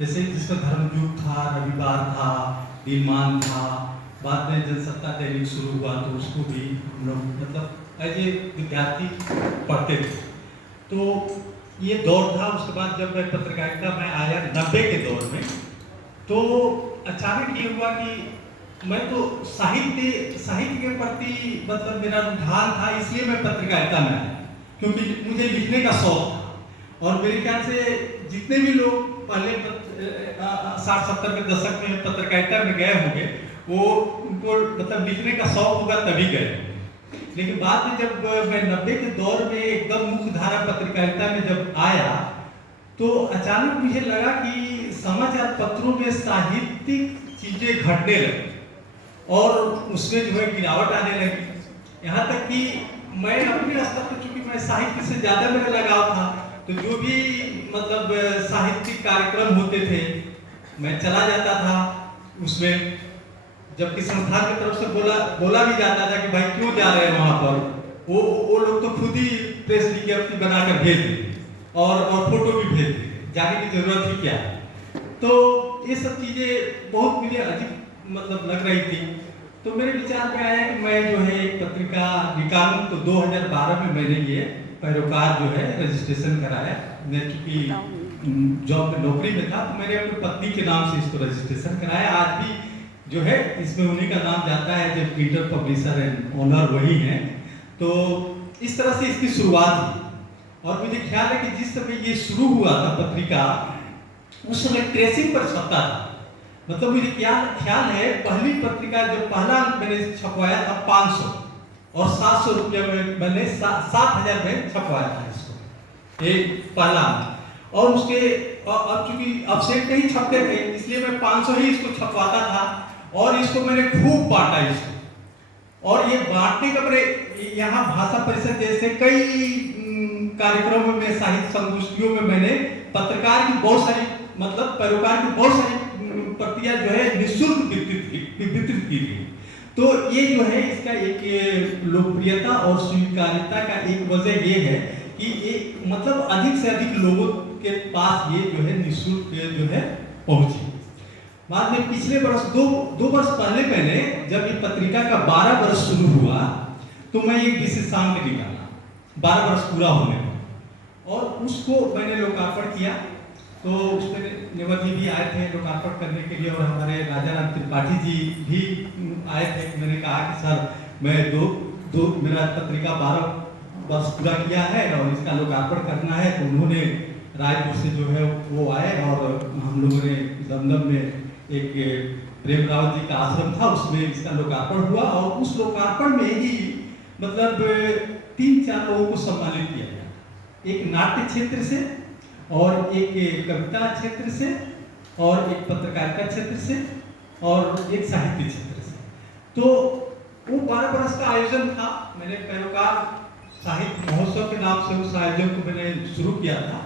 जैसे जिसमें धर्मयुग था, रविवार था, दिलमान था, बाद में जनसत्ता दैनिक शुरू हुआ तो उसको भी हम लोग मतलब एज ए विद्यार्थी पढ़ते थे। तो ये दौर था। उसके बाद जब मैं पत्रकारिता में आया 90 के दौर में, तो अचानक ये हुआ कि मैं तो साहित्य साहित्य के प्रति मतलब मेरा रुझान था, इसलिए मैं पत्रकारिता में आया, क्योंकि मुझे लिखने का शौक था। और मेरे ख्याल से जितने भी लोग पहले 60-70 के दशक में पत्रकारिता में गए होंगे, वो उनको मतलब लिखने का शौक होगा तभी गए होंगे। लेकिन बाद में जब मैं 90 के दौर में एकदम मुख्य धारा पत्रकारिता में जब आया, तो अचानक मुझे लगा कि समाचार पत्रों में साहित्यिक चीजें घटने लगी और उसमें जो है गिरावट आने लगी। यहाँ तक कि मैं अपने स्तर पर, चूंकि मैं साहित्य से ज्यादा मेरा लगाव था, तो जो भी मतलब साहित्यिक कार्यक्रम होते थे मैं चला जाता था उसमें। जबकि संस्थान की तरफ से बोला भी जाता था कि भाई क्यों जा रहे हैं वहां पर, वो लोग तो खुद ही प्रेस विज्ञप्ति बनाकर भेज देते और फोटो भी भेज देते, जाने की जरूरत ही क्या है। तो ये सब चीजें बहुत मुझे अजीब मतलब लग रही थी। तो मेरे विचार में आया कि मैं जो है एक पत्रिका निकालूं। तो 2012 में मैंने ये पैरोकार जो है रजिस्ट्रेशन कराया। मैं चूंकि जॉब में नौकरी में था, तो मैंने अपनी पत्नी के नाम से इसको रजिस्ट्रेशन कराया। आज भी जो है इसमें उन्हीं का नाम जाता है, जो एडिटर पब्लिशर एंड ओनर वही हैं। तो इस तरह से इसकी शुरुआत हुई। और मुझे ख्याल है कि जिस समय ये शुरू हुआ था पत्रिका, उस समय ट्रेसिंग पर छपता था। मतलब मुझे क्या ख्याल है, पहली पत्रिका जो पहला मैंने छपवाया था 500 और 700 रुपये में मैंने 7,000 में छपवाया था इसको, एक पहला। और उसके अब चूंकि अपसेट नहीं छपते थे, इसलिए मैं 500 ही इसको छपवाता था। और इसको मैंने खूब बांटा इसको। और ये बांटने का मेरे यहाँ भाषा परिषद जैसे कई कार्यक्रमों में, साहित्य संगोष्ठियों में मैंने पत्रकार की बहुत सारी मतलब पैरोकार की बहुत सारी प्रतियां जो है निःशुल्क वितरित की गई। तो ये जो है इसका एक लोकप्रियता और स्वीकार्यता का एक वजह ये है कि एक मतलब अधिक से अधिक लोगों के पास ये जो है निःशुल्क जो है पहुंची। बाद में पिछले वर्ष दो वर्ष पहले मैंने जब ये पत्रिका का 12 वर्ष शुरू हुआ, तो मैं एक विशेषांक निकाला 12 वर्ष पूरा होने पर, और उसको मैंने लोकार्पण किया। तो उसमें नेवर जी भी आए थे लोकार्पण करने के लिए, और हमारे राजाराम त्रिपाठी जी भी आए थे। मैंने कहा कि सर मैं दो मेरा पत्रिका 12 वर्ष पूरा किया है और इसका लोकार्पण करना है। तो उन्होंने रायपुर से जो है वो आए, और हम लोगों ने दमदम में एक प्रेमराव जी का आश्रम था, उसमें इसका लोकार्पण हुआ। और उस लोकार्पण में ही मतलब 3-4 लोगों को सम्मानित किया गया, एक नाट्य क्षेत्र से, और एक कविता क्षेत्र से, और एक पत्रकारिता क्षेत्र से, और एक साहित्य क्षेत्र से। तो वो 12 वर्ष का आयोजन था। मैंने पैरोकार साहित्य महोत्सव के नाम से उस आयोजन को मैंने शुरू किया था,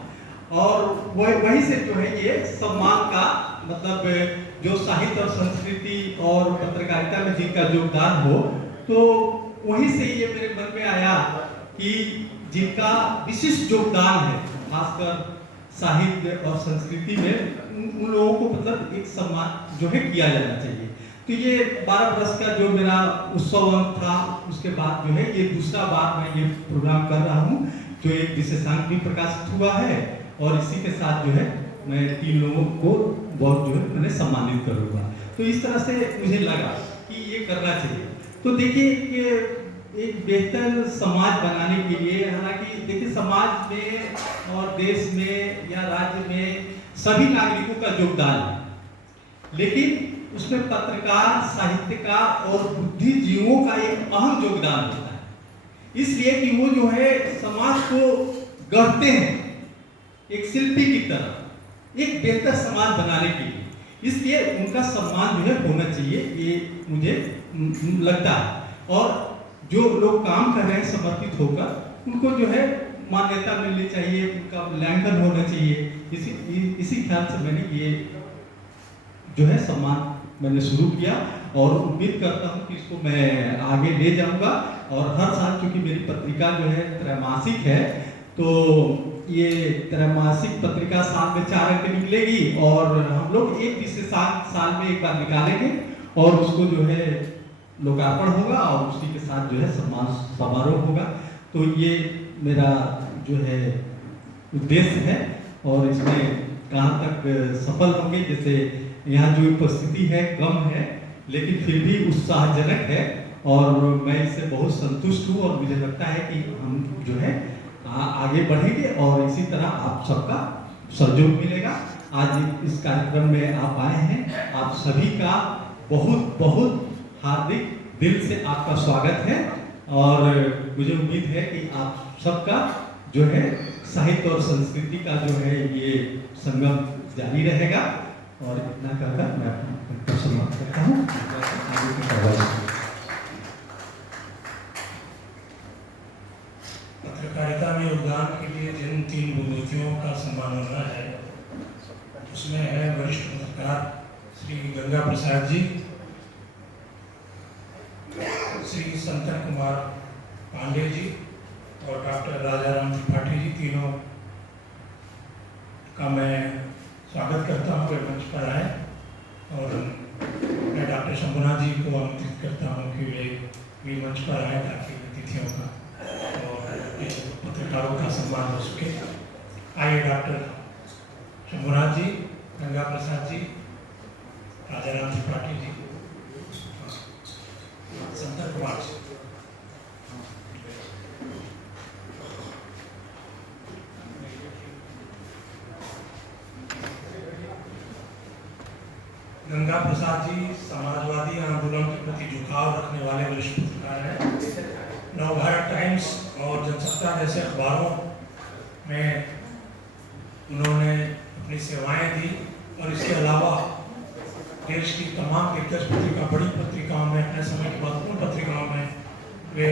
और वहीं से जो है ये सम्मान का मतलब जो साहित्य और संस्कृति और पत्रकारिता में जिनका योगदान हो, तो वहीं से ये मेरे मन में आया कि जिनका विशिष्ट योगदान है खासकर साहित्य और संस्कृति में, उन लोगों को मतलब एक सम्मान जो है किया जाना चाहिए। तो ये 12 वर्ष का जो मेरा उत्सव अंक था, उसके बाद जो है ये दूसरा बार मैं ये प्रोग्राम कर रहा हूँ, जो एक विशेषांक भी प्रकाशित हुआ है। और इसी के साथ जो है मैं 3 लोगों को बहुत जो है मैंने सम्मानित करूँगा। तो इस तरह से मुझे लगा कि ये करना चाहिए। तो देखिए कि एक बेहतर समाज बनाने के लिए, हालांकि देखिए समाज में और देश में या राज्य में सभी नागरिकों का योगदान है, लेकिन उसमें पत्रकार, साहित्यकार और बुद्धिजीवियों का एक अहम योगदान होता है। इसलिए कि वो जो है समाज को गढ़ते हैं एक शिल्पी की तरह, एक बेहतर समाज बनाने के लिए। इसलिए उनका सम्मान जो है होना चाहिए, ये मुझे लगता है। और जो लोग काम कर रहे हैं समर्पित होकर, उनको जो है मान्यता मिलनी चाहिए, उनका मूल्यांकन होना चाहिए। इसी ख्याल से मैंने ये जो है सम्मान मैंने शुरू किया, और उम्मीद करता हूँ कि इसको मैं आगे ले जाऊंगा। और हर साल, क्योंकि मेरी पत्रिका जो है त्रैमासिक है, तो ये त्रैमासिक पत्रिका साल में 4 अंक निकलेगी और हम लोग एक विषय साल में एक बार निकालेंगे और उसको जो है लोकार्पण होगा और उसी के साथ जो है सम्मान समारोह होगा। तो ये मेरा जो है उद्देश्य है और इसमें कहाँ तक सफल होंगे, जैसे यहाँ जो उपस्थिति है कम है लेकिन फिर भी उत्साहजनक है और मैं इससे बहुत संतुष्ट हूँ और मुझे लगता है कि हम जो है आगे बढ़ेंगे और इसी तरह आप सबका सहयोग मिलेगा। आज इस कार्यक्रम में आप आए हैं, आप सभी का बहुत बहुत हार्दिक दिल से आपका स्वागत है और मुझे उम्मीद है कि आप सबका जो है साहित्य और संस्कृति का जो है ये संगम जारी रहेगा और इतना कहकर मैं अपना समाप्त करता हूँ। पत्रकारिता में योगदान के लिए जिन 3 विभूतियों का सम्मान होना है उसमें है वरिष्ठ पत्रकार श्री गंगा प्रसाद जी, श्री संतन कुमार पांडे जी और डॉक्टर राजाराम त्रिपाठी जी। तीनों का मैं स्वागत करता हूँ वे मंच पर आए और मैं डॉक्टर शंभुनाथ जी को आमंत्रित करता हूँ कि वे भी मंच पर आए ताकि अतिथियों का और पत्रकारों का सम्मान हो सके। आइए डॉक्टर शंभुनाथ जी, गंगा प्रसाद जी, राजाराम त्रिपाठी जी, संतन कुमार जी। गंगा प्रसाद जी समाजवादी आंदोलन के प्रति झुकाव रखने वाले वरिष्ठ पत्रकार हैं। नवभारत टाइम्स और जनसत्ता जैसे अखबारों में उन्होंने अपनी सेवाएं दी और इसके अलावा देश की तमाम दिग्गज बड़ी पत्रिकाओं में, अपने समय की महत्वपूर्ण पत्रिकाओं में वे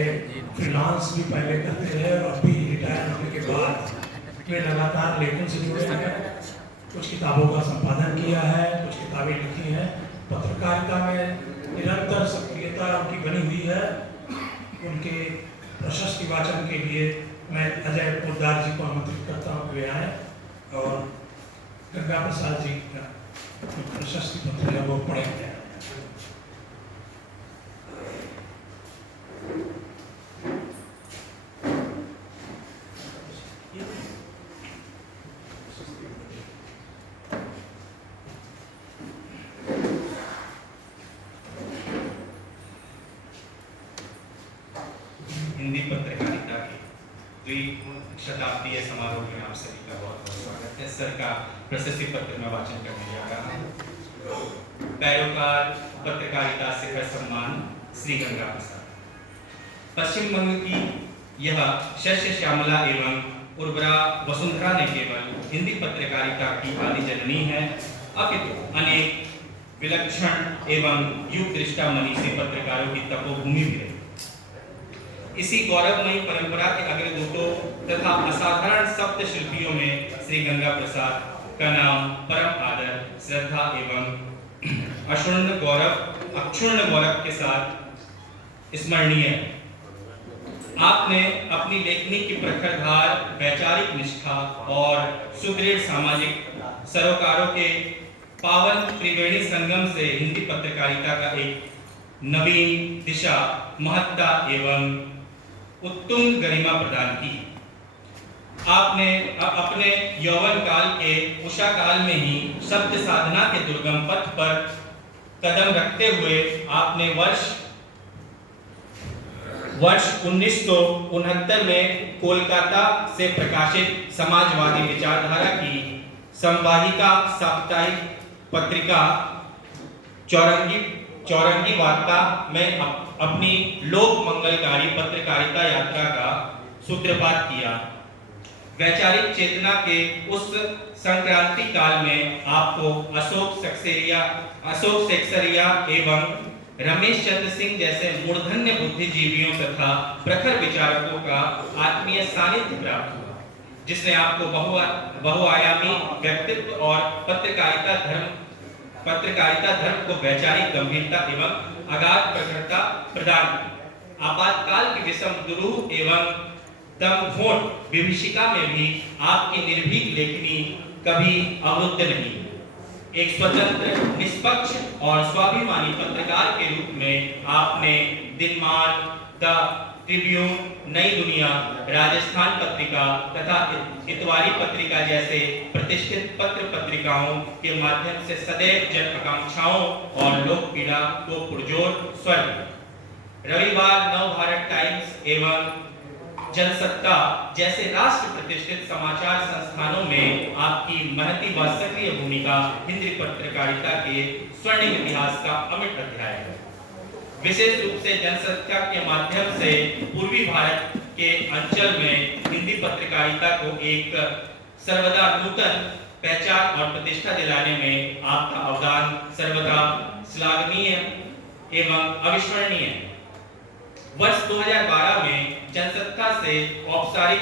फ्रीलांस भी पहले करते रहे और अभी रिटायर होने के बाद वे लगातार लेखन से जुड़े हैं। कुछ किताबों का संपादन किया है, कुछ किताबें लिखी हैं। पत्रकारिता में निरंतर सक्रियता उनकी बनी हुई है। उनके प्रशस्ति वाचन के लिए मैं अजय पोद्दार जी को आमंत्रित करता हूँ कि वे आए और गंगा प्रसाद जी का प्रशस्ति पत्र है वो पढ़ेंगे। हिंदी पत्रकारिता के द्विशताब्दीय समारोह में आप सभी का बहुत बहुत स्वागत है। सर का प्रशस्ति पत्र में वाचन करने जा रहा हूँ। पैरोकार पत्रकारिता शिखर सम्मान श्री गंगा प्रसाद। पश्चिम बंग की यह शस्य श्यामला एवं उर्वरा वसुंधरा न केवल हिंदी पत्रकारिता की आदि जननी है अपितु अनेक विलक्षण एवं युग दृष्टा मनीषी पत्रकारों की तपोभूमि भी रही। इसी गौरवमयी परंपरा के अग्रदूतों तथा असाधारण सप्त शिल्पियों में श्री गंगा प्रसाद का नाम परम आदर, श्रद्धा एवं अक्षुण्ण गौरव के साथ स्मरणीय है। आपने अपनी लेखनी की प्रखर धार, वैचारिक निष्ठा और सुदृढ़ सामाजिक सरोकारों के पावन त्रिवेणी संगम से हिंदी पत्रकारिता का एक नवीन दिशा, महत्ता एवं उत्तुंग गरिमा प्रदान की। आपने अपने यौवन काल के उषा काल में ही शब्द साधना के दुर्गम पथ पर कदम रखते हुए आपने वर्ष 1969 में कोलकाता से प्रकाशित समाजवादी विचारधारा की संवादिका साप्ताहिक पत्रिका चौरंगी वार्ता में अपनी लोक मंगलकारी पत्रकारिता यात्रा का सूत्रपात किया। वैचारिक चेतना के उस संक्रांति काल में आपको अशोक सेक्सरिया एवं रमेश चंद्र सिंह जैसे मूर्धन्य बुद्धिजीवियों तथा प्रखर विचारकों का आत्मीय सानिध्य प्राप्त हुआ, जिसने आपको बहुआयामी व्यक्तित्व और पत्रकारिता धर्म को वैचारिक गंभीरता एवं अगाध प्रखरता प्रदान की। आपातकाल की विषम दुरूह एवं दमघोट विभीषिका में भी आपकी निर्भीक लेखनी कभी अवरुद्ध नहीं। एक स्वतंत्र, निष्पक्ष और स्वाभिमानी पत्रकार के रूप में आपने दिनमान, द ट्रिब्यून, नई दुनिया, राजस्थान पत्रिका तथा इतवारी पत्रिका जैसे प्रतिष्ठित पत्र पत्रिकाओं के माध्यम से सदैव जन आकांक्षाओं और लोक पीड़ा को पुरजोर स्वर दिया। रविवार, नवभारत टाइम्स एवं जनसत्ता जैसे राष्ट्र प्रतिष्ठित समाचार संस्थानों में आपकी महती व सक्रिय भूमिका हिंदी पत्रकारिता के स्वर्णिम इतिहास का अमिट अध्याय है। विशेष रूप से जनसत्ता के माध्यम से पूर्वी भारत के अंचल में हिंदी पत्रकारिता को एक सर्वदा नूतन पहचान और प्रतिष्ठा दिलाने में आपका अवदान सर्वदा श्लाघनीय एवं अविस्मरणीय है। वर्ष 2012 में जनसत्ता से औपचारिक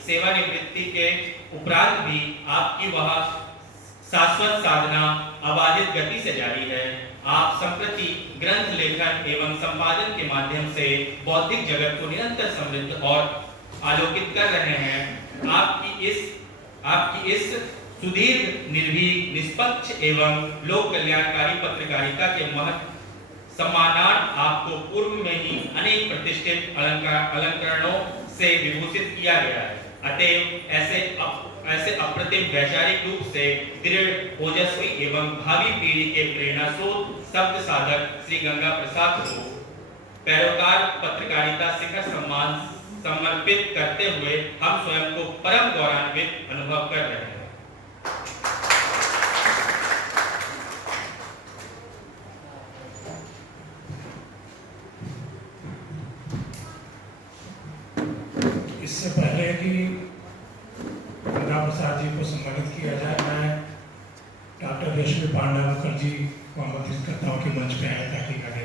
सेवानिवृत्ति के उपरांत भी आपकी वह शाश्वत साधना अबाधित गति से जारी है। आप संप्रति ग्रंथ लेखन एवं संपादन के माध्यम से बौद्धिक जगत को निरंतर समृद्ध और आलोकित कर रहे हैं। आपकी इस सुदीर्घ, निर्भीक, निष्पक्ष एवं लोक कल्याणकारी पत्रकारिता के महत्व सम्मानार्थ आपको पूर्व में ही अनेक प्रतिष्ठित अलंकरणों से विभूषित किया गया है। अतएव ऐसे अप्रतिम वैचारिक रूप से दृढ़, ओजस्वी एवं भावी पीढ़ी के प्रेरणा स्रोत शब्द साधक श्री गंगा प्रसाद को पैरोकार पत्रकारिता शिखर सम्मान समर्पित करते हुए हम स्वयं को परम गौरवान्वित अनुभव कर रहे हैं। इससे पहले कि गंगा प्रसाद जी को सम्मानित किया जाए, मैं डॉक्टर रेशमी पांडा मुखर्जी को आमंत्रित करता हूँ कि मंच पे आए ताकि आगे